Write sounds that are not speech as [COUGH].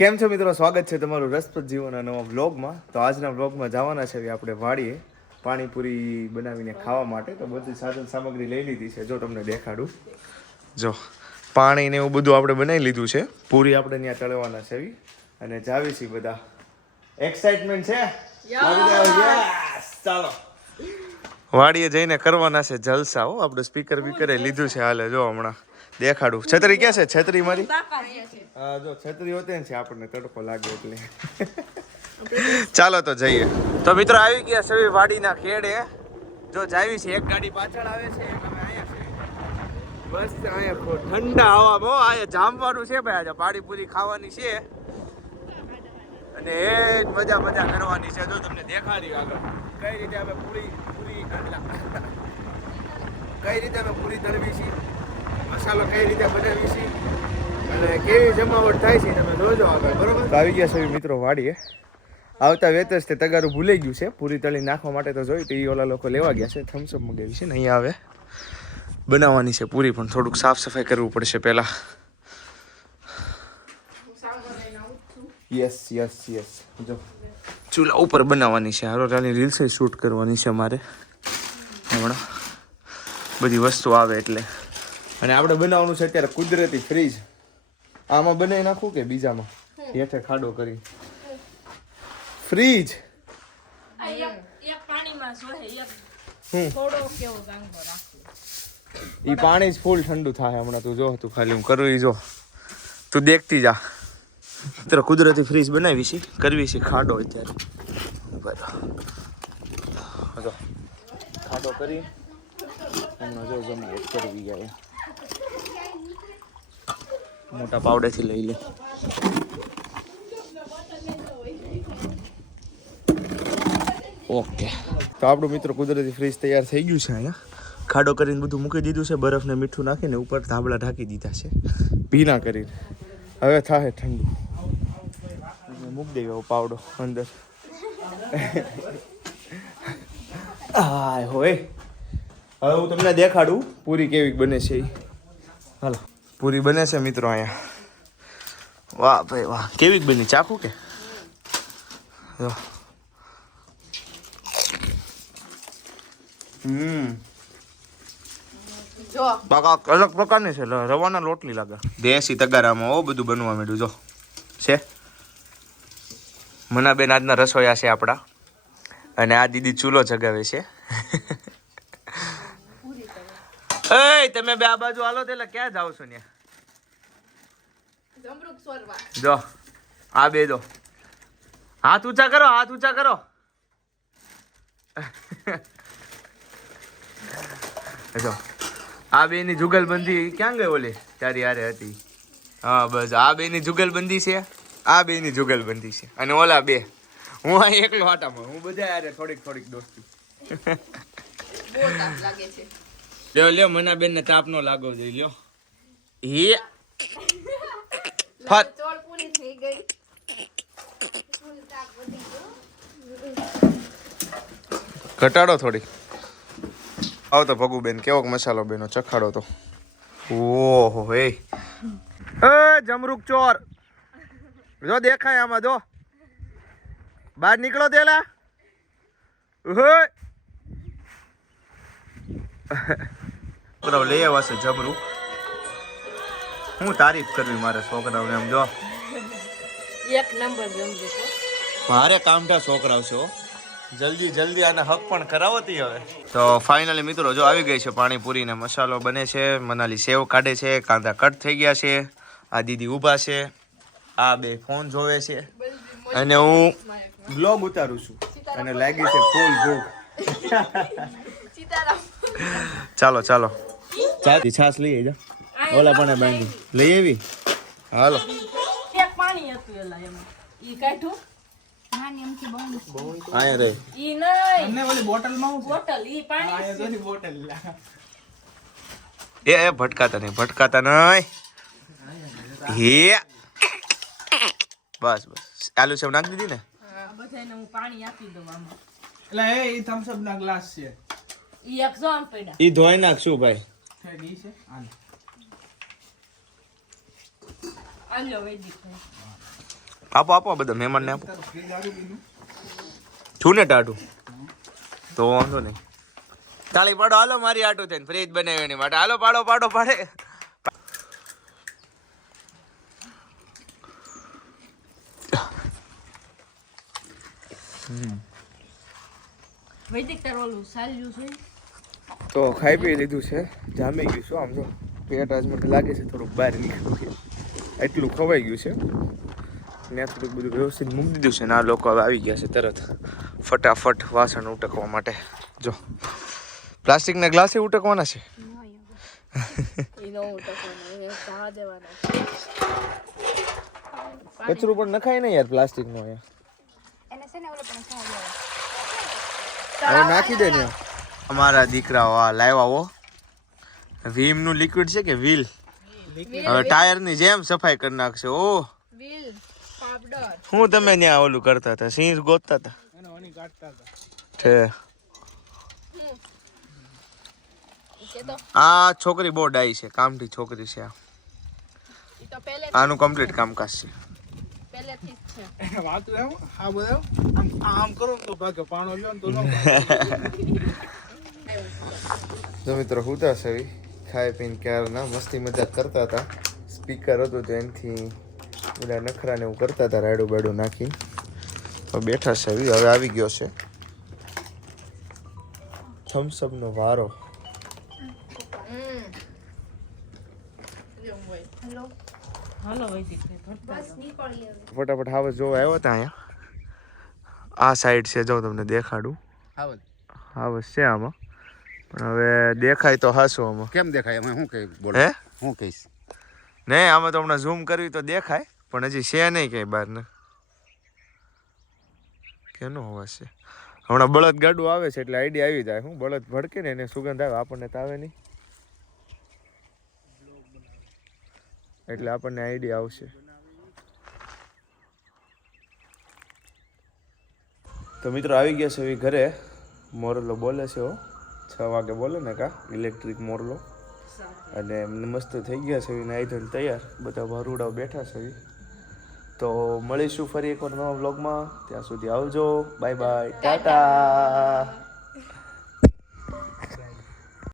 કેમ છો મિત્રો? સ્વાગત છે તમારું રસપ્રદ જીવનના નવા વ્લોગમાં. તો આજના વ્લોગમાં જવાના છે કે આપણે વાડીએ પાણીપુરી બનાવીને ખાવા માટે. તો બધી સાધન સામગ્રી લઈ લીધી છે. જો તમને દેખાડું. જો પાણી ને એવું બધું આપણે બનાવી લીધું છે. પૂરી આપણે ત્યાં તળવાના છે અને જાવી છીએ બધા. એક્સાઇટમેન્ટ છે! ચાલો. વાડીએ જઈને કરવાના છે જલસા હો. આપણે સ્પીકર બીકરે લીધું છે હાલે. જો હમણાં. દેખાડું. છત્રી ક્યાં છે? છત્રી મારી? હા જો છત્રી હોતે છે આપણને તડકો લાગે એટલે. ચાલો તો જઈએ. તો મિત્રો આવી ગયા સવી વાડીના ખેડે. જો જાવી છે એક ગાડી પાછળ આવે છે એક અમે અહીંયા છે. બસ અહીંયા ઠંડા હવા બહુ અહીંયા જામવાનું છે ભાઈ આજે પાણીપુરી ખાવાની છે. અને એ મજા મજા કરવાની છે. જો તમને દેખાડી આગળ. કઈ રીતે અમે પૂરી પૂરી કઈ રીતે અમે પૂરી તળવી છીએ મસાલો કઈ રીતે બનાવી છે અને કેવી જમાવટ થાય છે તમે જોજો આગળ, બરોબર? આવી ગયા છે મિત્રો વાડીએ. આવતા વેતર તે તગારું ભૂલાઈ ગયું છે. પૂરી તળી નાખવા માટે તો જોઈ તો એ ઓલા લોકો લેવા ગયા છે. થમ્સઅપ મગાવી છે ને અહીંયા આવે. બનાવવાની છે પૂરી, પણ થોડુંક સાફ સફાઈ કરવું પડશે પહેલા. યસ યસ યસ જો. ચૂલા ઉપર બનાવવાની છે. હારો રાની રીલ્સે શૂટ કરવાની છે મારે હમણાં. બધી વસ્તુ આવે એટલે. અને આપણે બનાવવાનું છે અત્યારે કુદરતી ફ્રીજ આમાં બનાવી નાખું કે બીજામાં? હેઠે ખાડો કરી. ફ્રીજ ઈ પાણી જ ફૂલ ઠંડુ થાય હમણાં તું જો તું ખાલી હું કરું જો. તું દેખતી જા. અત્યારે કુદરતી ફ્રીજ બનાવી છે કરવી છે ખાડો અત્યારે. બરાબર. ખાડો કરી. હમણાં જો એ કરવી જાય. મોટા પાવડેથી લઈ લે. ઓકે. તો આપણું મિત્ર કુદરતી ફ્રીજ તૈયાર થઈ ગયું છે અહીંયા. ખાડો કરીને બધું મૂકી દીધું છે બરફને મીઠું નાખીને ઉપર ધાબળા ઢાંકી દીધા છે. ભીના કરીને. હવે થાય ઠંડુ. મૂકી મૂકી દેવો પાવડો અંદર. હાય હોય હવે હું તમને દેખાડું. પૂરી કેવી બને છે એ હાલો. પૂરી બને છે મિત્રો અહીંયા. વાહ ભાઈ વાહ. કેવી બની? ચાખું કે? હમ. બાકા અલગ પ્રકારની છે રવાના લોટલી લાગે. દેશી તગારામાં ઓ બધું બનવા માંડ્યું જો. છે? મનાબેન આજના રસોયા છે આપણા. અને આ દીદી ચૂલો જગાવે છે. [LAUGHS] એય તમે બે આ બાજુ હાલો એટલે ક્યાં જાવ છો ને જો આ બે જો. હાથ ઊંચા કરો હાથ ઊંચા કરો. જો આ બે ની જુગલબંધી ક્યાં ગઈ ઓલી? તારી હારે હતી. હા બસ આ બે ની જુગલબંધી છે. આ બે ની જુગલબંધી છે. અને ઓલા બે. હું આ એકલો આટામાં હું બધા યારે થોડીક થોડીક દોસ્તી. લાગે છે. લ્યો લ્યો મના બેન ને તાપ નો લાગો જોઈએ લ્યો. હે ફટ. ચોળ પૂરી થઈ ગઈ. ઘટાડો થોડી. આવ તો ભગુ બેન કેવો મસાલો બેનો ચખાડો તો. ઓહો હે એ જમરૂક ચોર. જો દેખાય આમાં જો. બહાર નીકળો તેલા. ઓહે છોકરાઓ લઈ આવ્યા છે જમરૂક હું તારીફ કરવી મારે છોકરાઓને એમ જો. એક નંબર ભારે કામઠા છોકરાઓ છો. જલ્દી જલ્દી આને હક પણ કરાવતી હવે. તો ફાઇનલી મિત્રો જો આવી ગઈ છે પાણીપુરી ને મસાલો બને છે મનાલી સેવ કાઢે છે કાંદા કટ થઈ ગયા છે આ દીદી ઊભા છે આ બે ફોન જોવે છે. અને હું બ્લોગ ઉતારું છું. અને લાગી છે ફૂલ ભૂખ. ચાલો ચાલો. ચાથી છાસ લઈ જા ઓલા પણ બાંધી. લઈ આવી? હાલો. એક પાણી હતું એલા એમાં. ઈ કાઢું. આયા રે ઈ નહીં. બોટલ ઈ પાણી એ એ ભટકાતા નહીં ભટકાતા નહીં. હે. બસ બસ. આલુ સેવ નાખી દીધી ને? બધાને હું પાણી આપી દઉં આમાં. એટલે એ ઈ ના ગ્લાસ છે. ઈ એક જો આમ પડ્યા. ઈ ધોઈ નાખશું ભાઈ. ઠેક ઈ છે? હાલ. આલ્યો વૈદિક આપો આપો બધા મહેમાનને આપો. છું ને ટાટું તો વાંધો નહીં. તાળી પાડો હાલો મારી આટું થઈને. ફ્રીજ બનાવી એની માટે. હાલો પાડો પાડો પાડે. વૈદિક તારું ઓલું સાલ્યું છે? તો ખાઈ પી લીધું છે જામી ગયું શું આમ જો પેટ આજ મને લાગે છે થોડુંક બહાર નીકળ્યું છે. એટલું ખવાઈ ગયું છે. ત્યાં થોડુંક બધું વ્યવસ્થિત મૂકી દીધું છે ને આ લોકો હવે આવી ગયા છે તરત. ફટાફટ વાસણ ઉટકવા માટે. જો પ્લાસ્ટિકના ગ્લાસે ઉટકવાના છે? નો કચરું પણ નખાય ને યાર પ્લાસ્ટિકનો યાર એને છે ને ઓલો પણ ખાવા હવે નાખી દે ને. અમારા દીકરાઓ આ લાવ્યા આવો. વીમનું લિક્વિડ છે કે વ્હીલ હવે ટાયરની જેમ સફાઈ કરી નાખશે. ઓ. હું તમે ત્યાં ઓલું કરતા હતા સિંહ ગોતતા હતા? છે. આ છોકરી બહુ ડાઈ છે કામથી છોકરી છે આ. ઈ તો પહેલે આનું કમ્પ્લીટ કામકાજ છે. [LAUGHS] વાતું આ બધા આમ આમ કરો ને તો ભાગે પાણો લ્યો તો. [LAUGHS] જો મિત્રો હુતા સવી ખાઈ પીને ક્યારના મસ્તી મજાક કરતા હતા. સ્પીકર હતું તો એનાથી બધા નખરાને એવું કરતા હતા રાડું બાડું નાખીને. તો બેઠા છે હવે હવે આવી ગયો છે. થમ્સઅપનો વારો. ફટાફટ હાવસ જોવા આવ્યો હતા અહીંયા. આ સાઈડ છે જો તમને દેખાડું. હાવસ છે આમાં. પણ હવે દેખાય તો હાસો આમાં. કેમ દેખાય? અમે શું કહી બોલો? હે? હું કહીશ. નહીં આમાં તો હમણાં ઝૂમ કરવી તો દેખાય પણ હજી છે નહીં ક્યાંય બહાર ને કેનો અવાજ છે? હમણાં બળદ ગાડું આવે છે એટલે આઈડિયા આવી જાય. હું બળદ ભડકે ને એને સુગંધ આવે આપણને તો આવે નહીં. એટલે આપણને આઈડિયા આવશે. તો મિત્રો આવી ગયા છે એ ઘરે. મોરલો બોલે છે હો. છ વાગે બોલે ને કા? ઇલેક્ટ્રિક મોરલો. અને એમને મસ્ત થઈ ગયા છે નાઈ ધોઈને તૈયાર. બધા ભરૂડા બેઠા છે તો મળીશું ફરી એકવાર નવા બ્લોગમાં ત્યાં સુધી આવજો. Bye bye Tata